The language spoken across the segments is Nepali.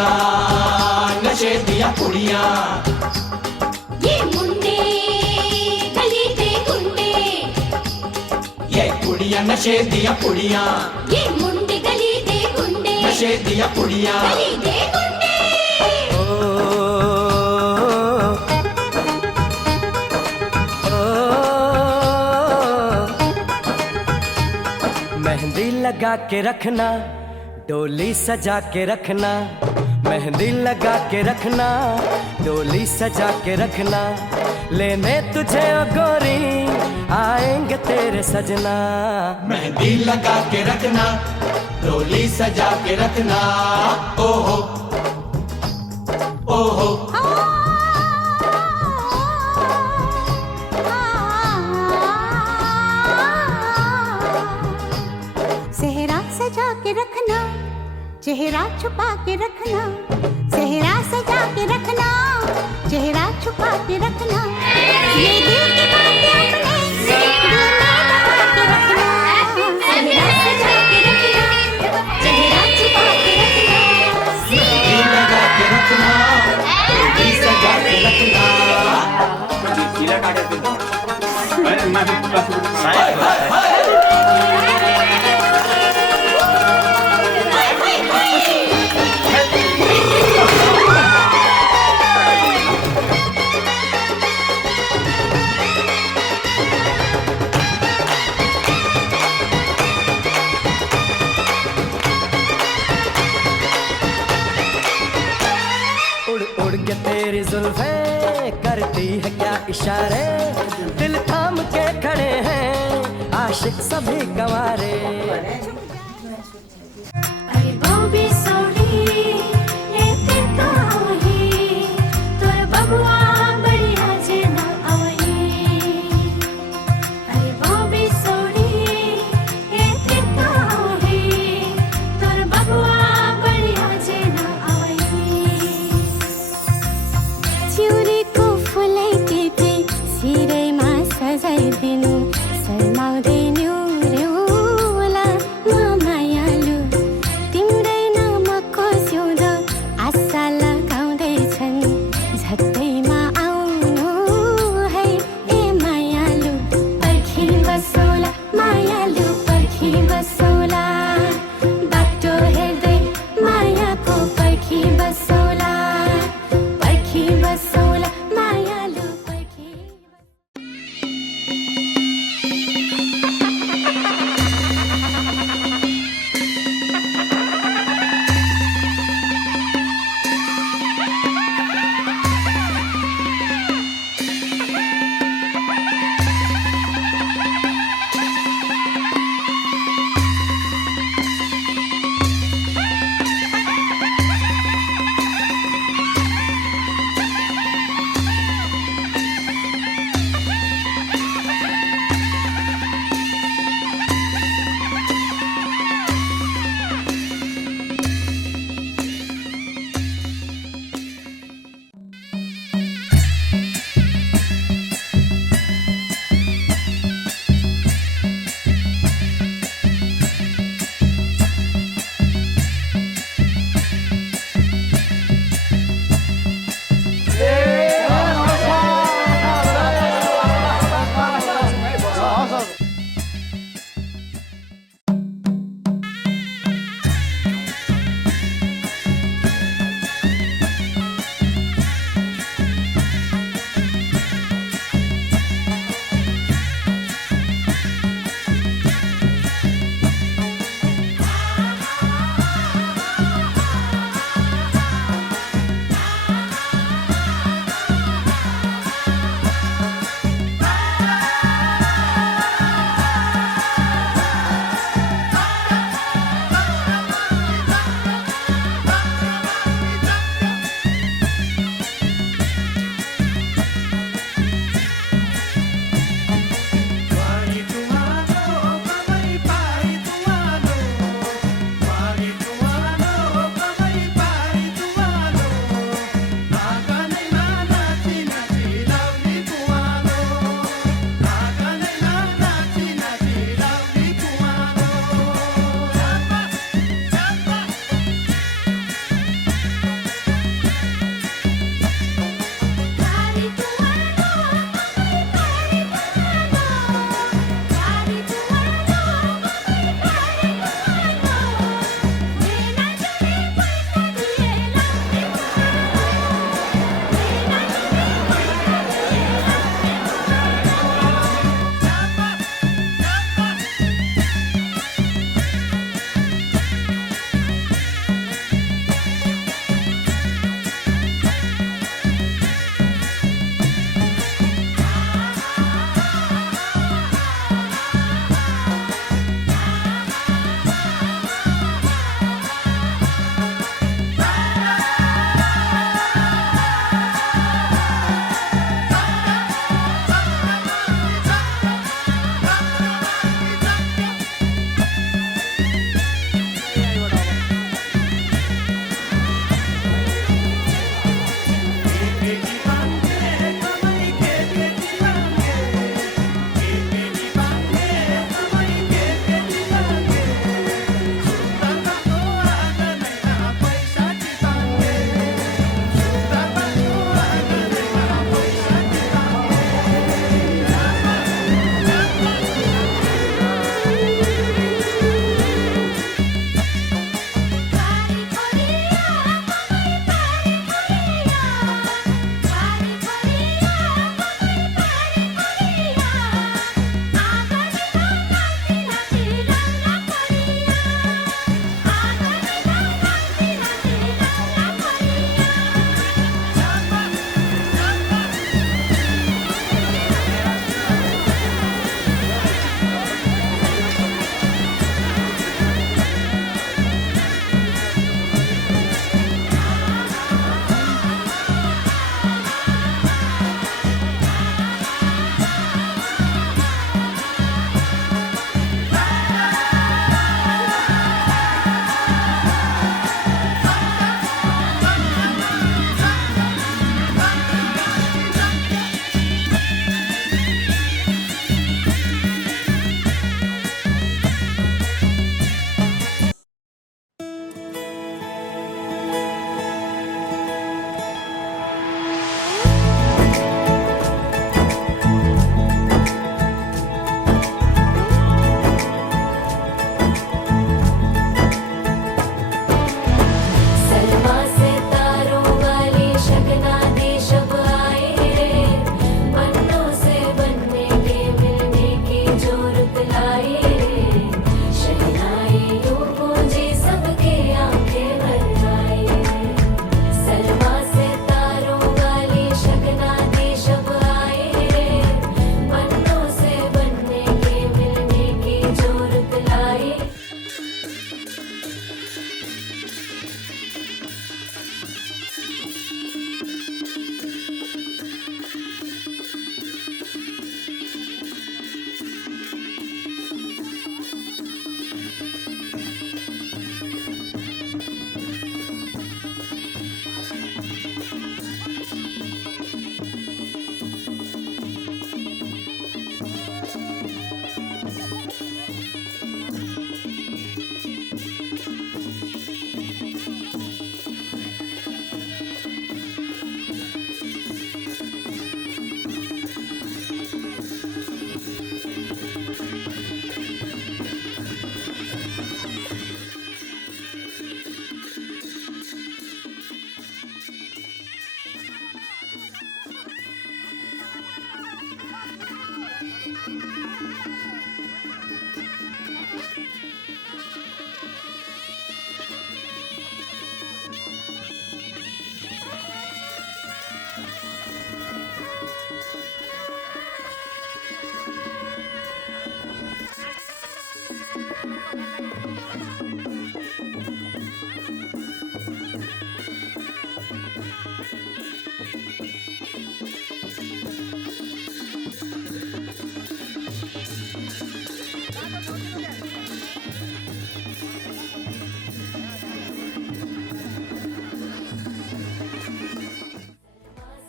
कुड़ियां, नशे दिया कुड़ियां। ये मुंडे गली दे गुंडे, ये कुड़ियां नशे दिया कुड़ियां, ये मुंडे गली दे गुंडे, नशे दिया कुड़ियां। गली दे गुंडे। मेहंदी लगा के रखना, डोली सजा के रखना, मेहंदी लगा के रखना, डोली सजा के रखना, लेने तुझे ओ गोरी आएंगे तेरे सजना। मेहंदी लगा के रखना, डोली सजा के रखना, ओहो ओहो। सेहरा सजा के रखना, चेहरा छुपा के रखना, सेहरा सजा के रखना, चेहरा छुपा के रखना, ये दिल की बातें अपने दिल में दबा के रखना। सेहरा सजा के रखना, चेहरा छुपा के रखना, मेहंदी लगा के रखना, डोली सजा के रखना। उड़ उड़ के तेरी जुल्फें करती है क्या इशारे, दिल थाम के खड़े हैं आशिक सभी गंवारे। अरे बॉबी सॉरी लेते तो आवही, तोर बबुआ बढ़िया जे ना आवही। अरे बॉबी सॉरी लेते तो आवही, तोर बबुआ बढ़िया जे ना आवही। चिउरी को फुलै के सिरै मा सजाइ दिनु, शर्माउँदैन्यौ रेउला म मायालु, तिम्रै नामको सिउँदो आशा लगाउँदैछन्, झट्टैमा आउनु है ए मायालु। पर्खी बसौला मायालु, पर्खी बसौला, बाटो हेर्दै मायाको पर्खी बसौला, पर्खी बसौला मायालु, पर्खी।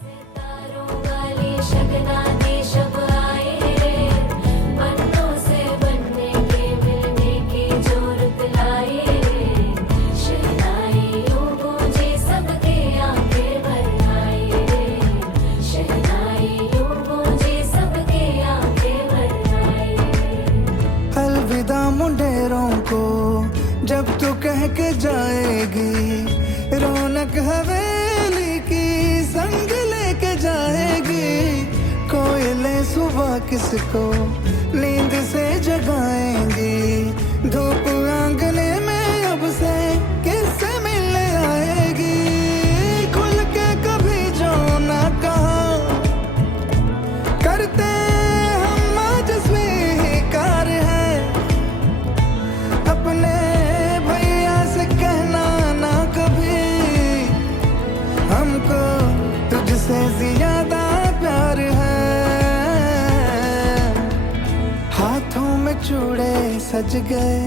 सितारों वाली शगना दी शब आए रे, पन्नों से बनने के मिलने की जरूरत लाए रे, शहनाइयों गूंजे सबके आंखें भर आए रे, शहनाइयों गूंजे सबके आंखें भर आए रे। अलविदा मुंडेरों को जब तू कह के जाएगी, रौनक हवेली की संग लेके जाएगी। कोयले सुबह किसको नींद से जगाएंगी, धूप आंगने में अब से किससे मिलने आएगी। खुल के कभी जो ना कहा करते हम आज स्वीकार है, अपने भैया से कहना ना कभी, हमको तुझसे ज्यादा प्यार है। हाथों में चूड़े सज गए,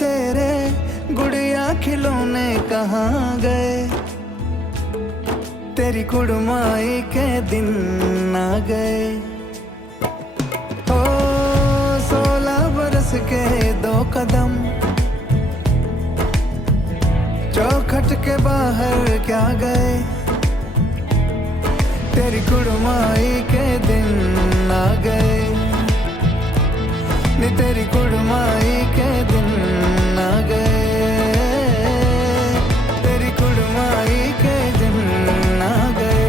तेरे गुड़िया खिलौने कहाँ गए, तेरी कुड़माई के दिन आ गए। ओ 16 बरस के 2 कदम, चौखट के बाहर क्या गए, तेरी कुड़माई के दिन आ गए, नी तेरी कुड़माई के दिन आ गए, तेरी कुड़माई के दिन आ गए।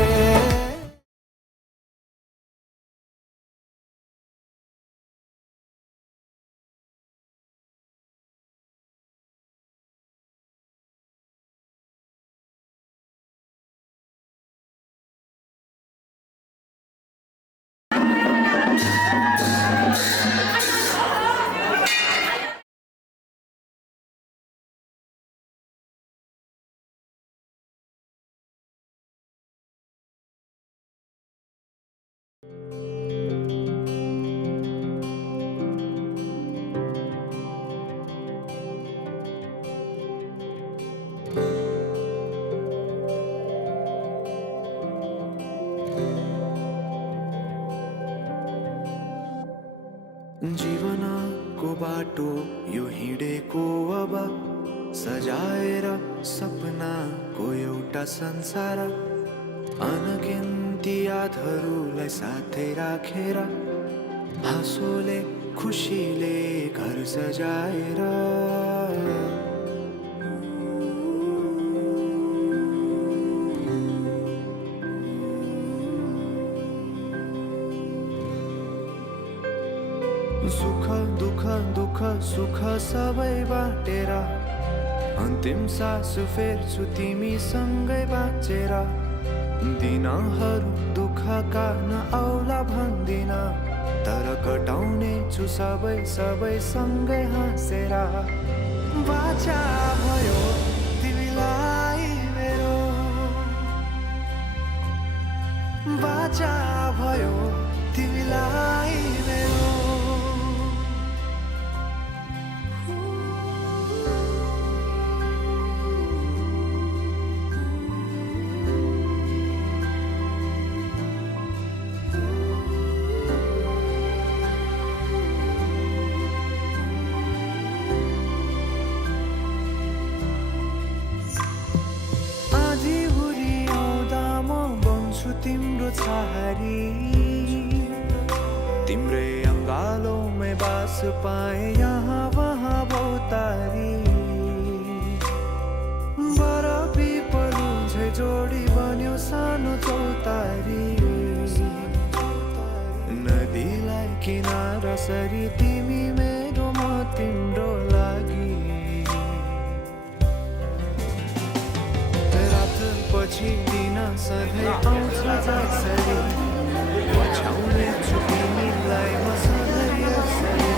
जीवनको बाटो यो हिँडेको अब, सजाएर सपनाको एउटा संसार, अनगिन्ती यादहरूलाई साथै राखेर, हाँसोले खुसीले घर सजाएर। सुख दुःख दुःख सुख सबै बाटेर, अन्तिम सास फेर्छु तिमीसँगै बाँचेर। दिनहरू दुःखका नआउला भन्दिन, तर कटाउने छु सबै सबै सँगै हाँसेर। बाचा भयो तिमीलाई मेरो, बाचा भयो तिमीलाई मेरो। तिम्रो छहारी, तिम्रै अङ्गालोमै बास पाए यहाँ वहाँ बहुतारी। बरफी पलु झै जोडी बन्यो सानो चौतारी, नदीलाई किनारा सरी तिमी मेरो म तिम्रो लागि। रात पछि दिन सधैँ आउँछ जसरी, पछ्याउने छु तिमीलाई म सधैँ यसरी।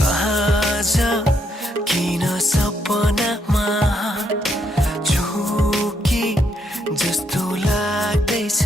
आज किन सपनामा झुकी जस्तो लाग्दैछ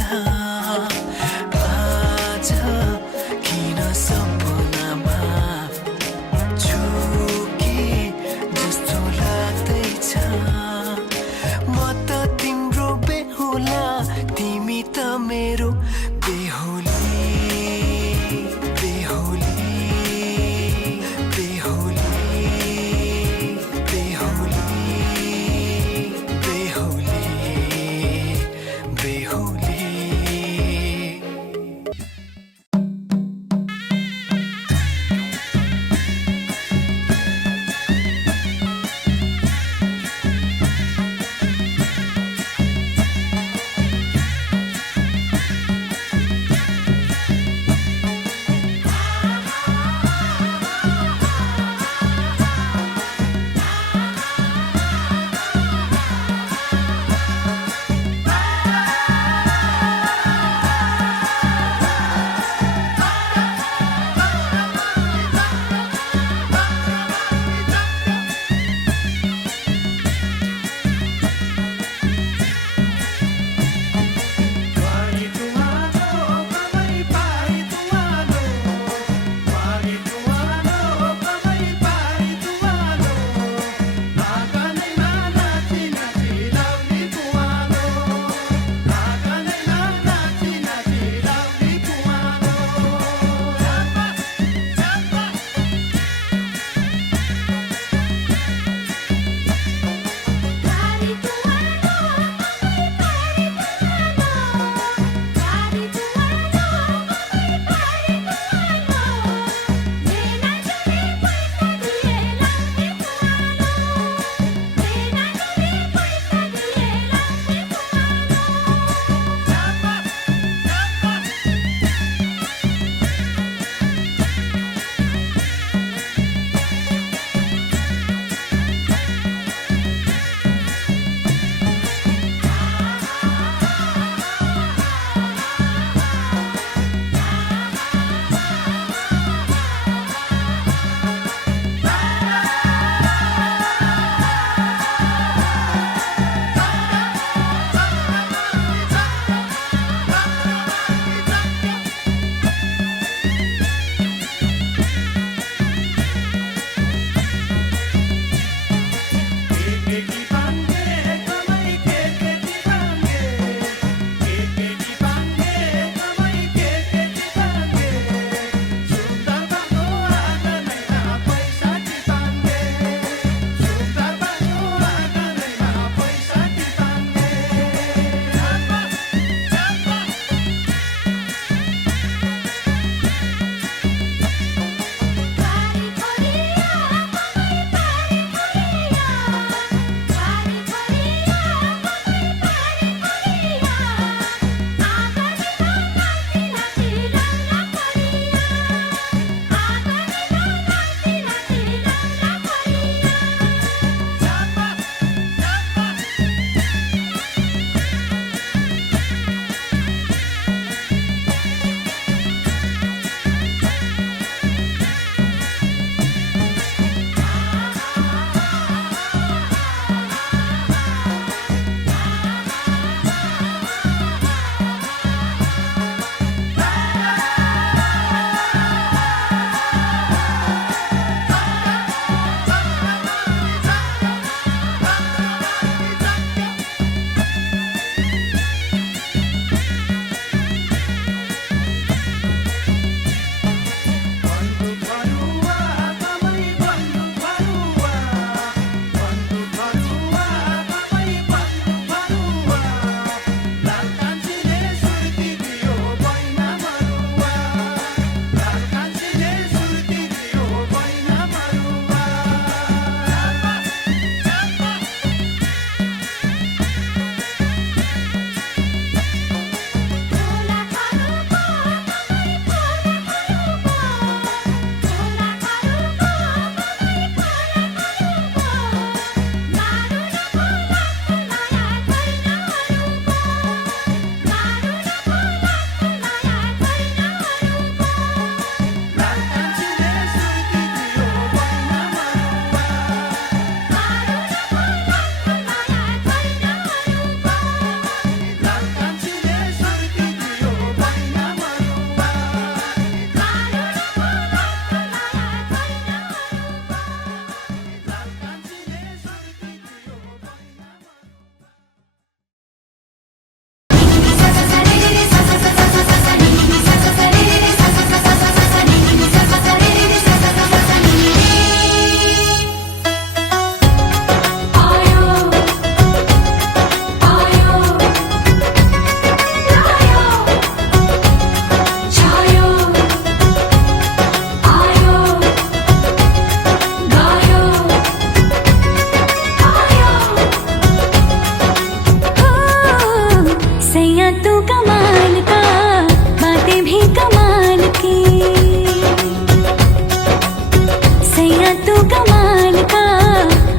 सोना तू कमाल का,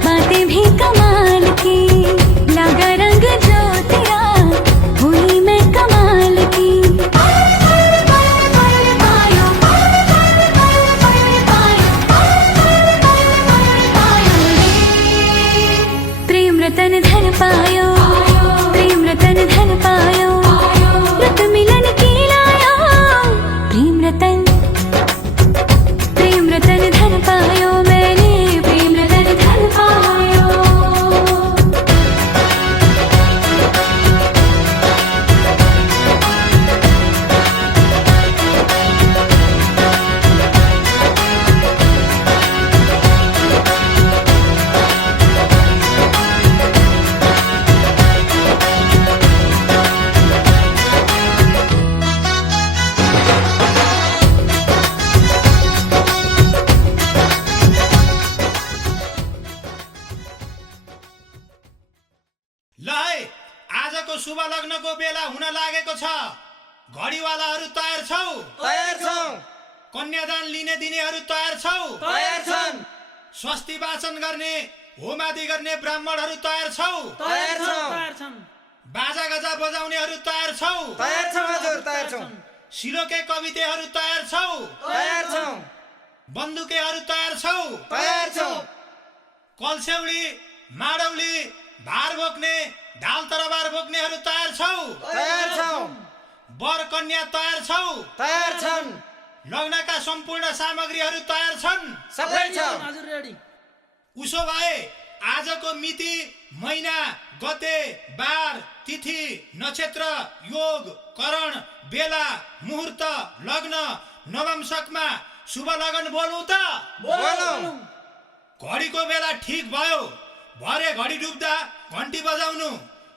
बातें भी कमाल की, लगा रंग जो तेरा हुई मैं कमाल की। प्रेम रतन धन पायो, प्रेम रतन धन पायो, रत मिलन की लायो। प्रेम रतन धन पायो मैंने, प्रेम रतन धन पायो। ल है, आजको शुभ लग्नको बेला हुन लागेको छ। घडीवालाहरू तयार छौ? तयार छौं। कन्यादान लिने दिनेहरू तयार छौ? तयार छन्। स्वस्ति वाचन गर्ने, होमादि गर्ने ब्राह्मणहरू तयार छौ? तयार छौं। बाजा गजा बजाउनेहरू तयार छौ? तयार छौं हजुर, तयार छौं। सिलोके कवितेहरू तयार छौ? तयार छौं। बन्दुकेहरू तयार छौ? तयार छौं। कल्स्यौली, माडौली, भार बोक्ने, ढाल तरबार बोक्नेहरू तयार छौ? तयार छौं। वर कन्या तयार छौ? तयार छन्। लग्नका सम्पूर्ण सामग्रीहरू तयार छन्? सबै छ। उसो भए आजको मिति, महिना, गते, बार, तिथि, नक्षत्र, योग, करण, बेला, मुहुर्त, लग्न, नवंशकमा शुभ लगन बोलौ त? बोलौं। घडीको बेला ठिक भयो, भरे घडी डुब्दा घन्टी बजाउनु,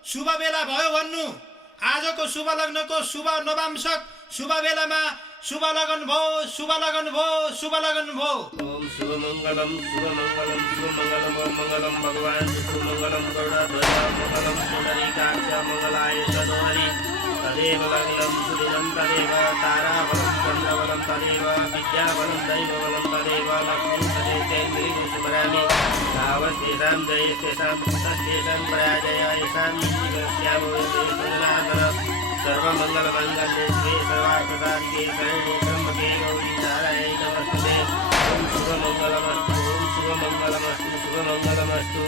शुभ बेला भयो भन्नु। आजको शुभ लग्नको शुभ नवांशक शुभ बेलामा शुभ लगन भो, शुभ लगन भो, शुभ लगन भो। ओम शुभ मंगलम ओम मंगलम भगवान विष्णु मंगलम गरुड़ध्वज मंगलम पुंडरीकाक्ष मंगलाय तनोहरि। तदेव लग्नं सुदिनं तदेव ताराबलं चन्द्रबलं तदेव विद्याबलं दैवबलं तदेव लक्ष्मीं सदेतेन्द्रिं स्मरामि। तावस्तेषां जयस्तेषां पुत्रस्तेषां पराजय येषां जीवस्यामोदेशनाथन। सर्वमङ्गलमङ्गल्ये शिवे सर्वार्थसाधिके शरण्ये त्र्यम्बके गौरी नारायणी नमस्ते। ओम शुभमङ्गलमस्तु, ओम शुभमङ्गलमस्तु, शुभमङ्गलमस्तु।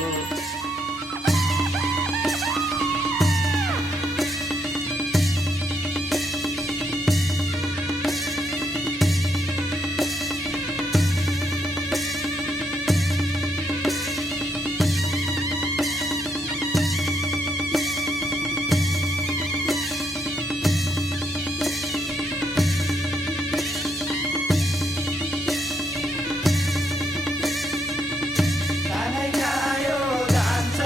जान्छ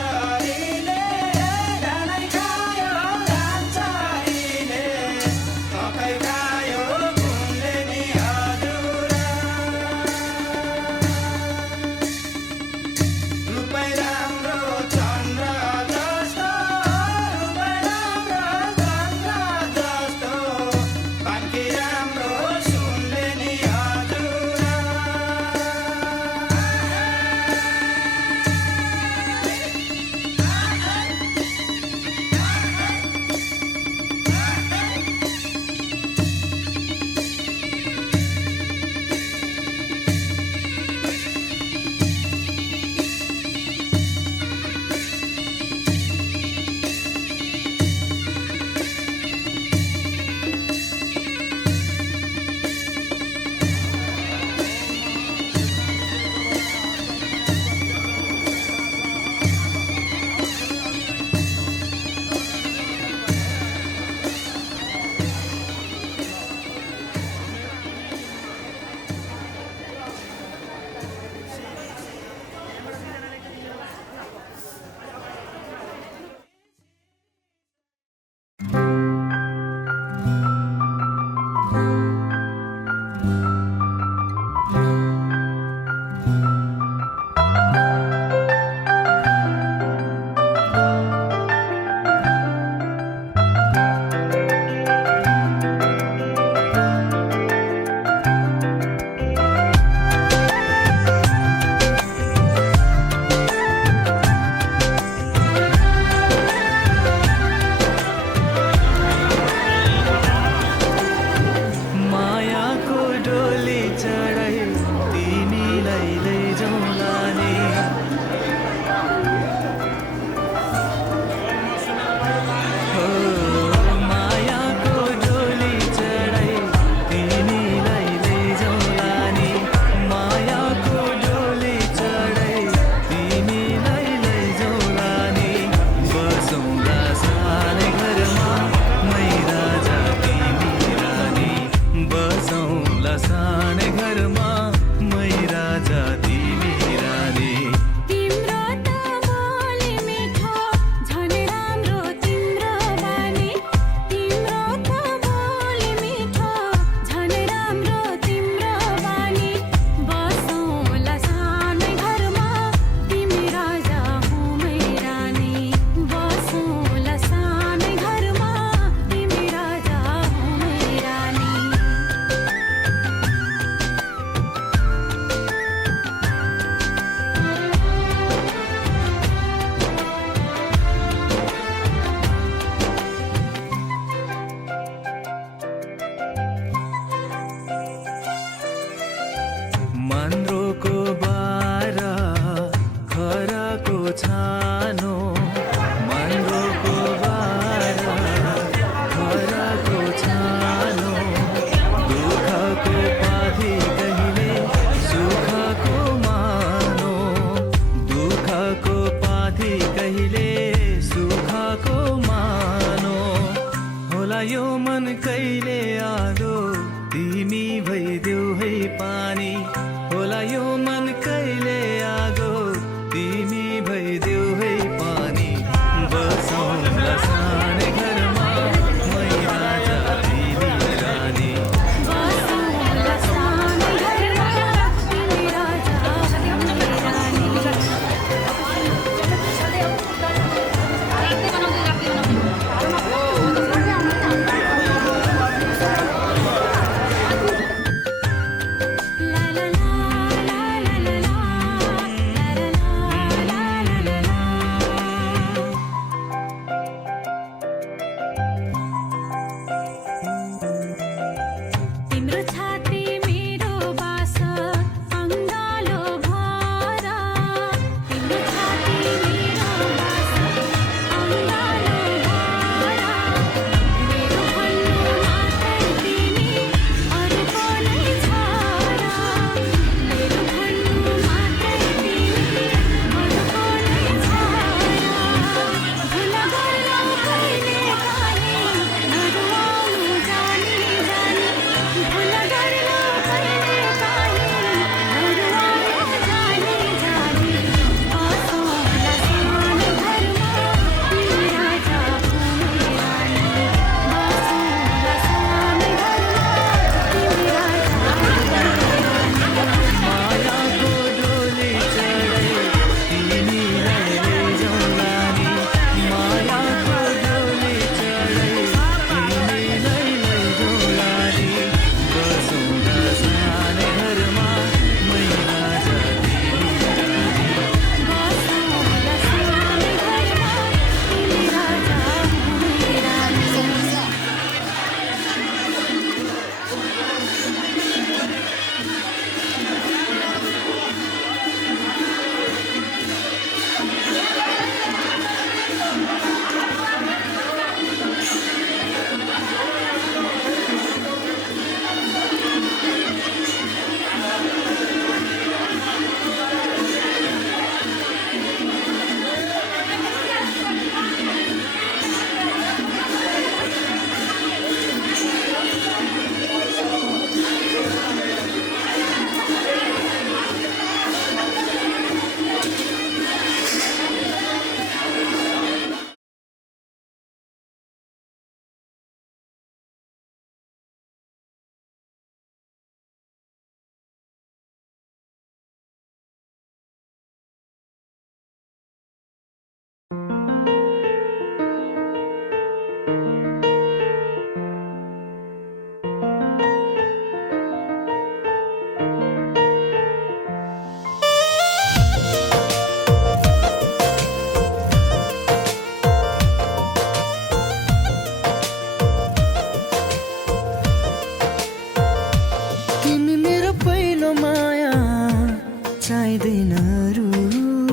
दिनहरू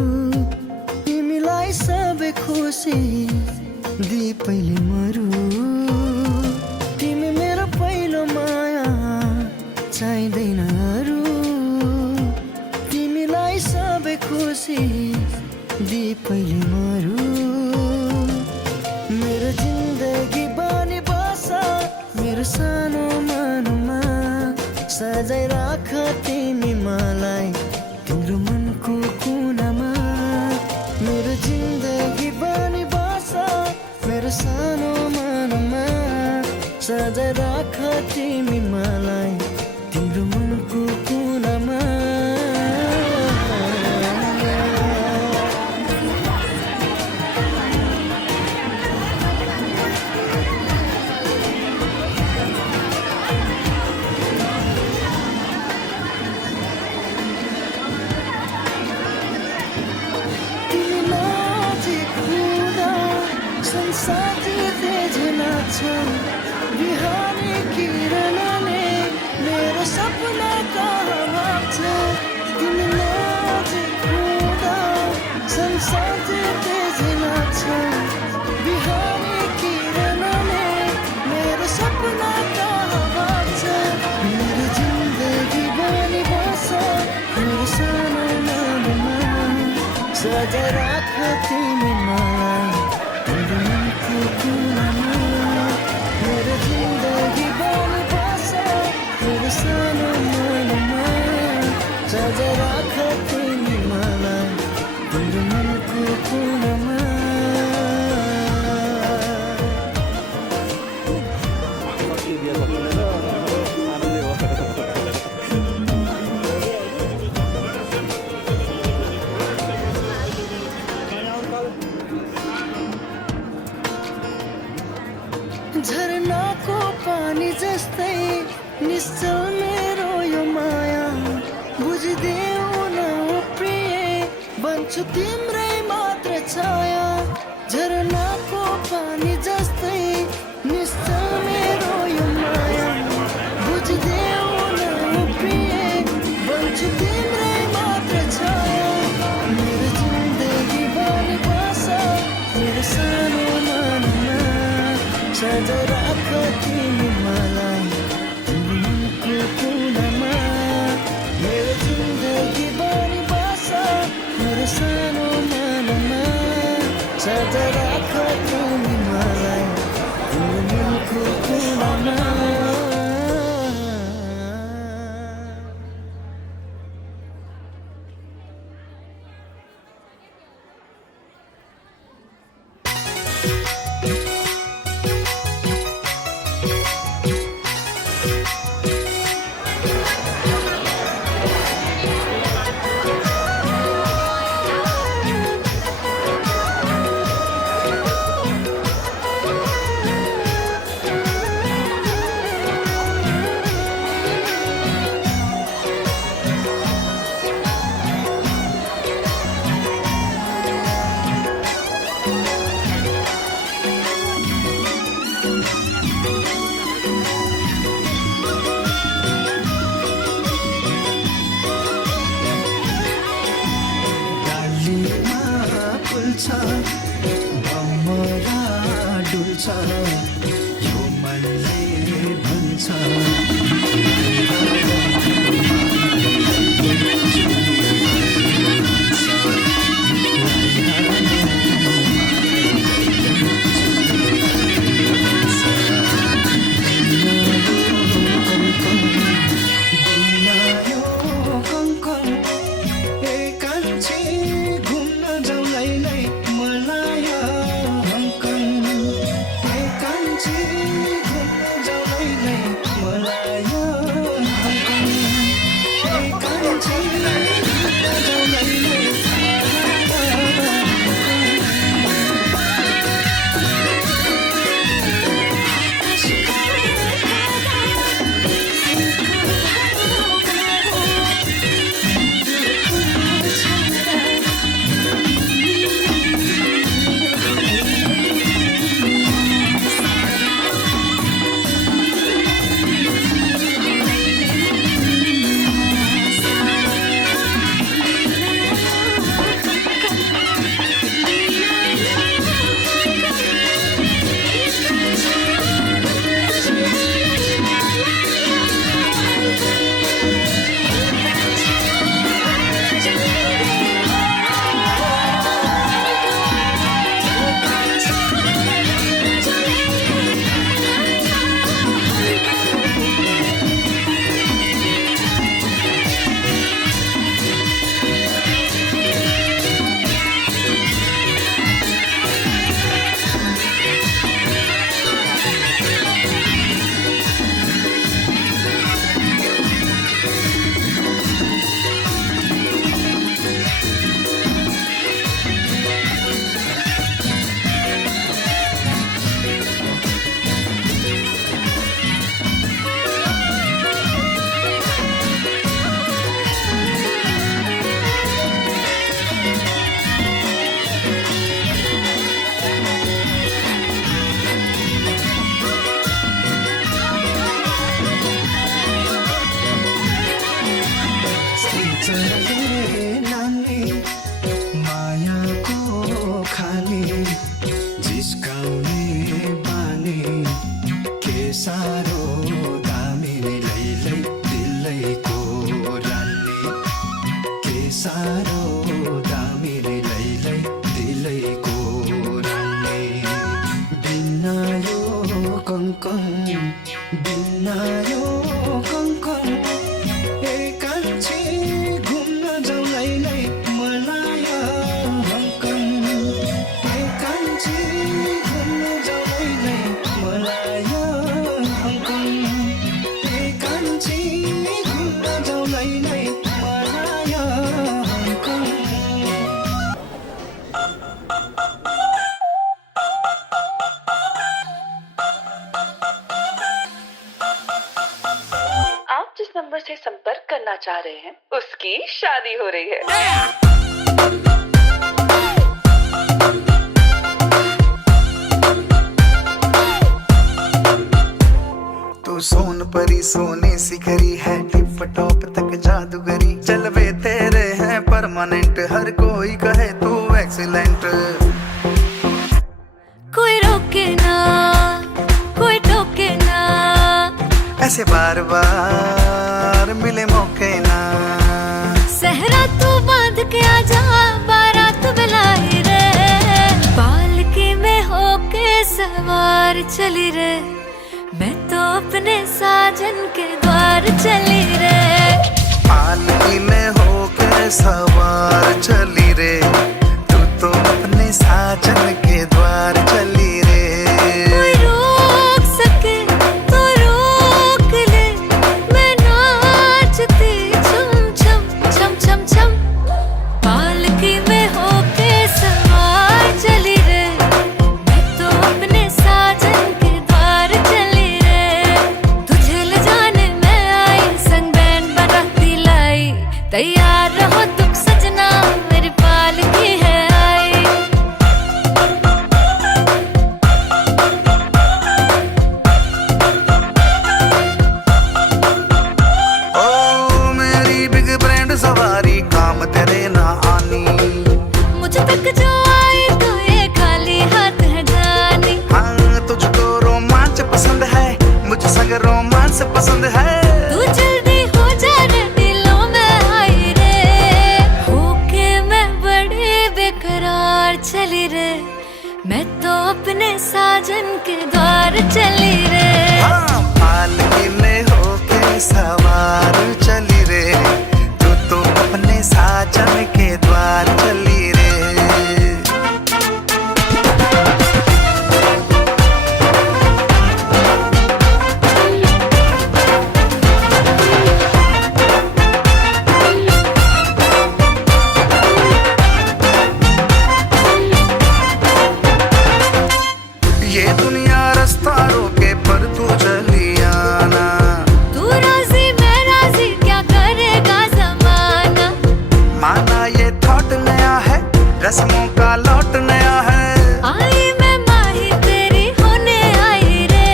तिमीलाई सबै खुसी दिए पहिले मरु तिमी मेरो पहिलो माया चाहिँदैन अरू तिमीलाई सबै खुसी दिए पहिले मरु मेरो जिन्दगी बनी बस मेरो सानो मनमा सजाइ राख तिमी मलाई तिम्रो मनको कुनामा मेरो जिन्दगी बनी बस मेरो सानो मनमा सजाइ राख तिमी मलाई तिम्रो मनको कुनामा साथी तेजना छ बिहानी किरणले मेरो सपना कहाँ भाग्छ तिमी नजिक हुँदा संसार तेजना छ बिहानी किरणले मेरो सपना कहाँ भाग्छ मेरो जिन्दगी बनी बस मेरो सानो मनमा सजाइ राख तिमी मलाई मेरो जिन्दगी बनी बस मेरो सानो मनमा सजाइ राख तिमी मलाई तिम्रो मनको कुनामा झरनाको पानी जस्तै निश्चल मेरो यो माया बुझिदेऊ न प्रिय बन्छु तिम्रै मात्र छाया झरनाको पानी जस्तै निश्चल मेरो यो माया बुझिदेऊ न प्रिय बन्छु तिम्रै मात्र छाया मेरो जिन्दगी बनी बस मेरो सानो मनमा सजाइ राख तिमी मलाई तिम्रो मनको कुनामा मेरो जिन्दगी बनी बस मेरो सानो मनमा सजाइ राख तिमी मलाई तिम्रो मनको कुनामा भमरा डुल्छ यो मनले भन्छ मलाई रहे हैं उसकी शादी हो रही है। तू सोन परी सोने सिखरी है, टिप टॉप तक जादूगरी, चलवे तेरे हैं परमानेंट, हर कोई कहे तू एक्सीलेंट। कोई रोके ना कोई टोके ना, ऐसे बार बार मिले मौके ना। सहरा तू बांध के आजा, बारात बुलाई रे, पालकी में होके सवार चली रे, मैं तो अपने साजन के द्वार चली रे। पालकी में होके सवार चली रे, तू तो अपने साजन के द्वार चली रे। कोई रोक सके तो रोक ले, मैं नाचती छम छम छम छम छम, पालकी में होके सवार चली रे, मैं तो अपने साजन के द्वार चली रे। तुझे ले जाने मैं आई, संग बैंड बाराती लाई, तैयार रहो तुम सजना, मेरी पालकी है आई। ओ मेरी बिग ब्रांड सवारी, काम तेरे ना आनी, मुझ तक जो आई तो ये खाली हाथ है जानी। हाँ तुझको रोमांच पसंद है, मुझ संग रोमांस पसंद है। तू जल्दी हो जा रे, दिलों में आई रे, होके मैं बड़ी बेकरार चली रे, मैं तो अपने साजन के द्वार चली रे। हाँ पालकी में होके सवार चली रे, तू तो अपने साजन के द्वार चली रे। ये दुनिया रास्ता रोके पर तू चली आना, तू राजी मैं राजी, क्या करेगा जमाना। माना ये थॉट नया है, रस्मों का लौट नया है। आई मैं माही तेरी होने आई रे,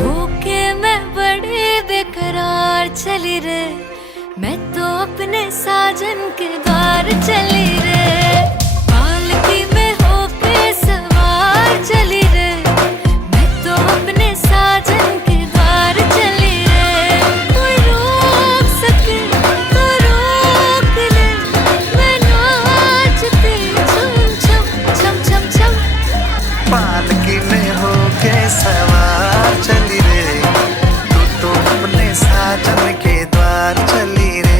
होके मैं बड़ी बेकरार चली रे, मैं तो अपने साजन के द्वार चली रे। पालकी में होके सवार चली रे, मैं तो अपने साजन के द्वार चली रे। कोई रोक सके तो रोक ले, मैं नाचती छम छम छम छम छम, पालकी में होके सवार चली रे, तू तो अपने साजन के द्वार चली रे।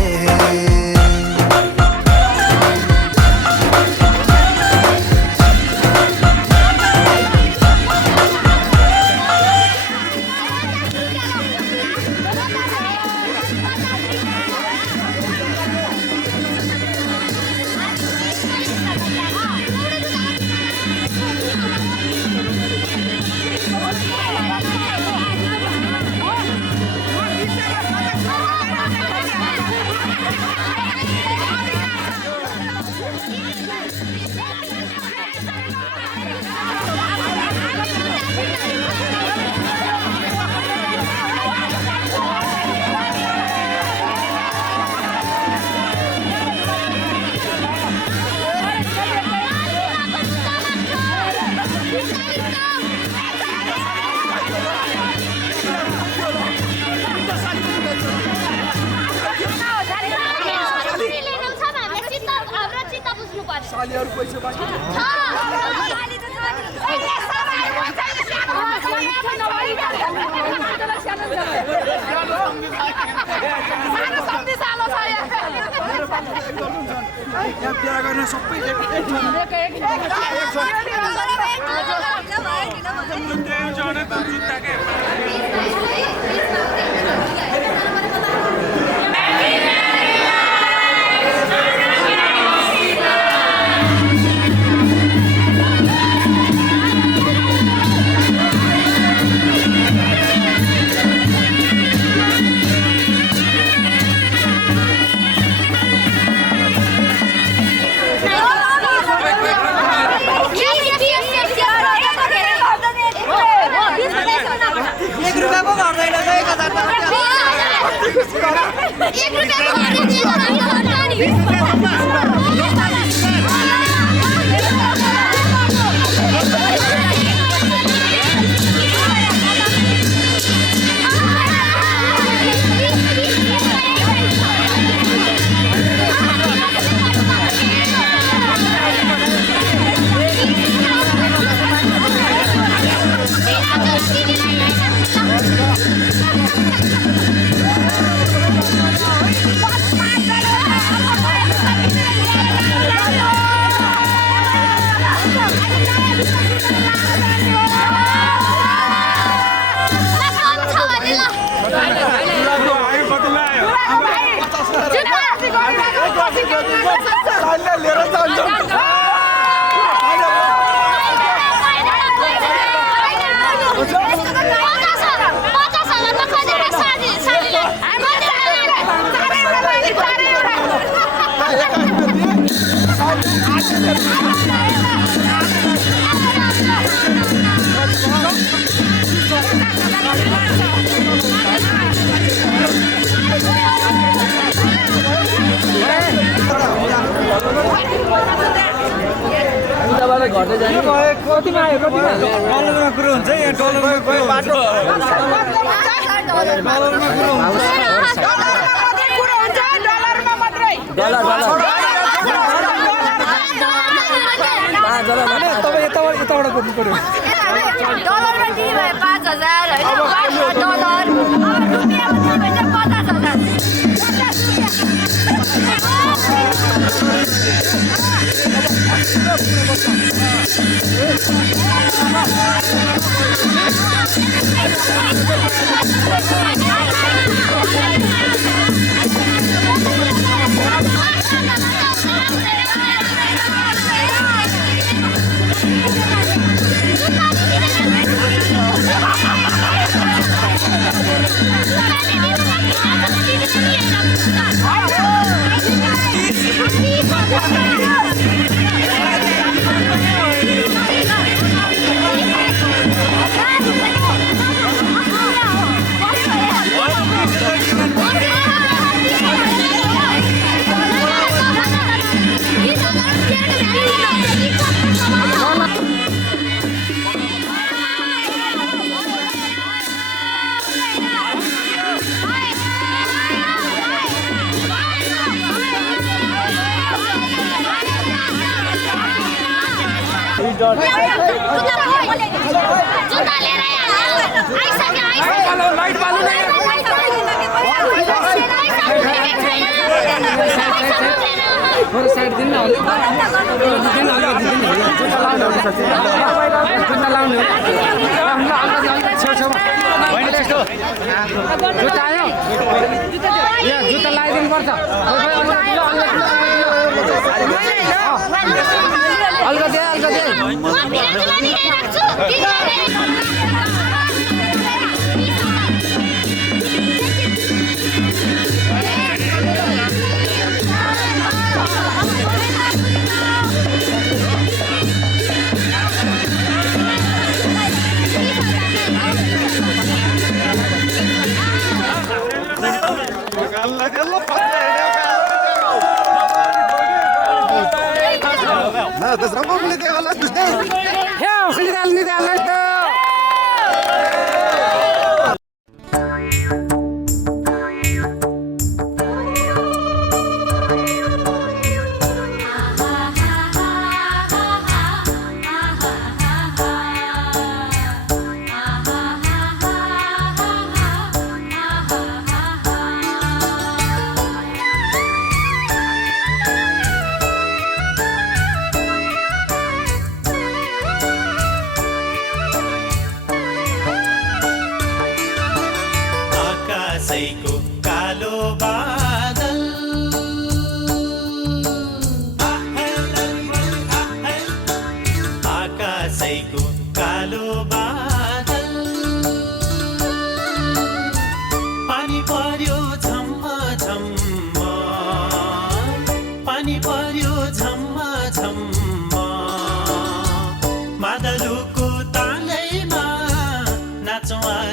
रुपियाँ पो घट्दैन 1000 कतिमा आयो कतिमा डलरमा कुरो हुन्छ यहाँ डलरमा कुरो बाटो डलरमा तपाईँ यताबाट बोल्नु पर्यो डलरमा दिए भए 5000 हैन डलर रुपियाँमा दिए भए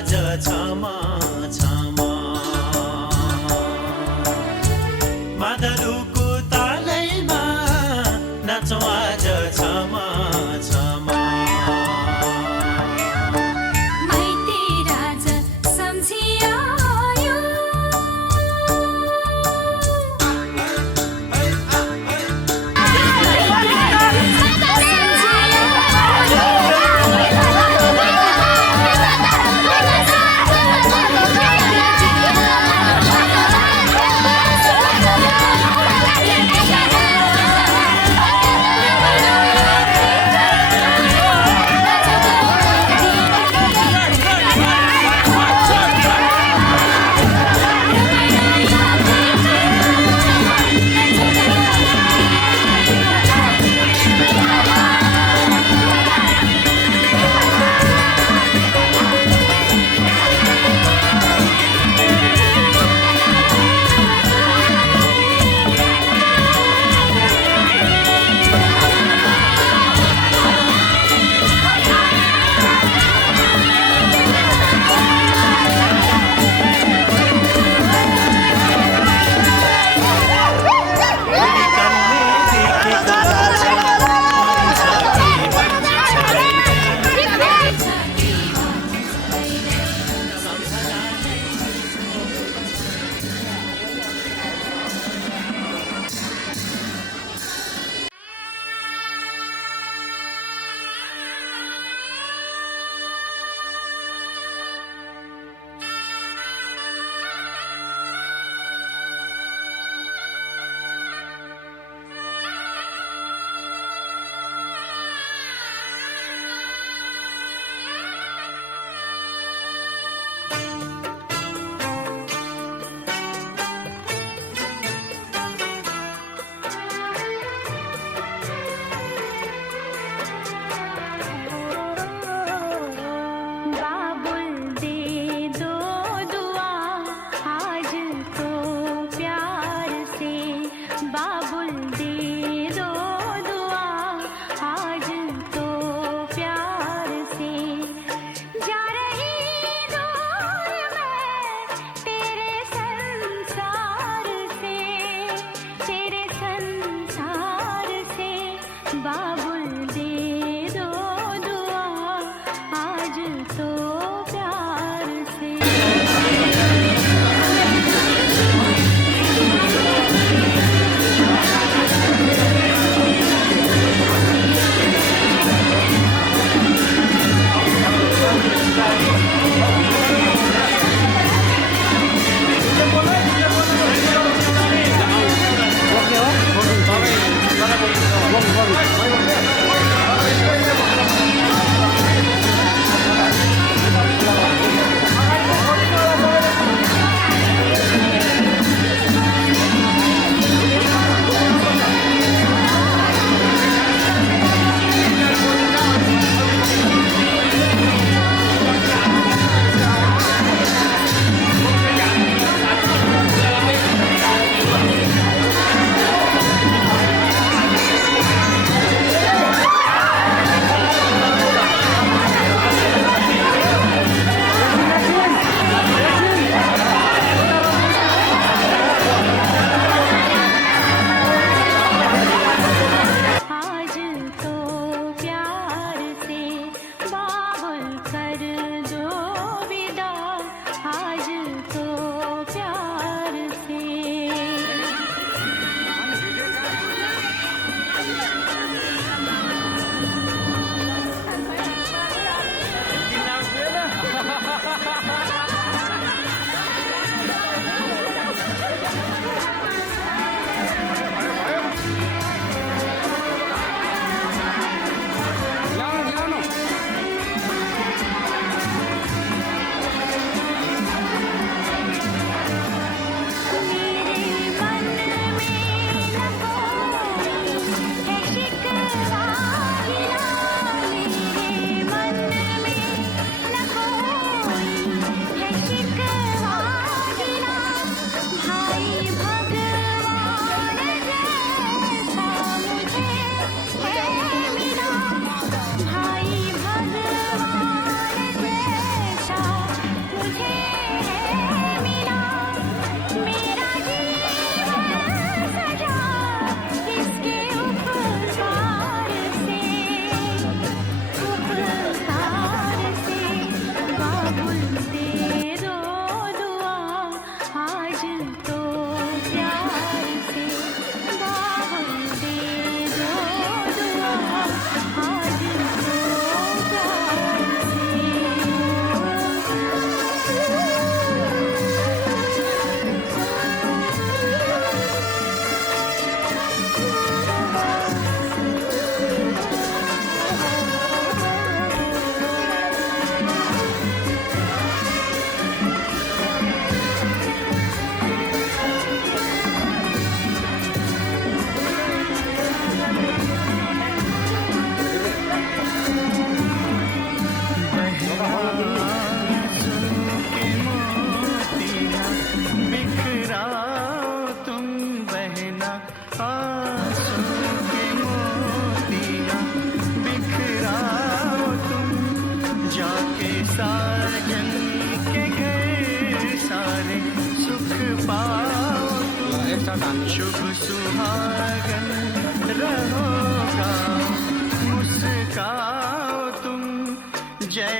这场。आज क्षमा क्षमा माइती राजा सम्झियो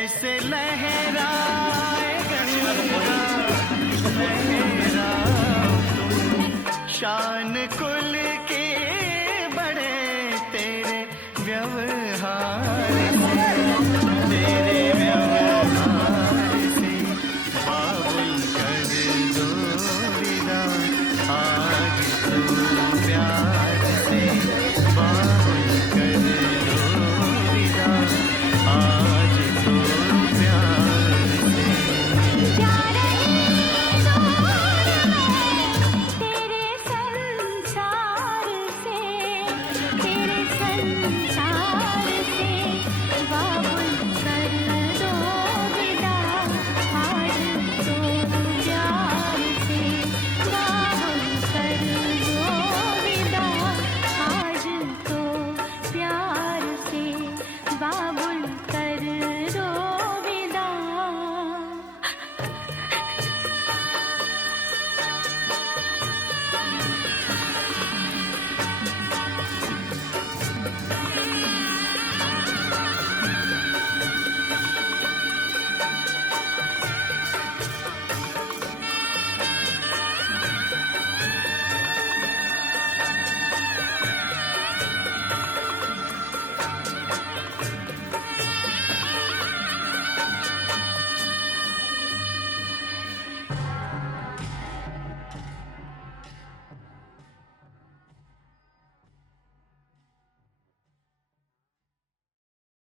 जैसे लहराए गंगा लहराओ तुम, शान कुल के बड़े तेरे व्यवहार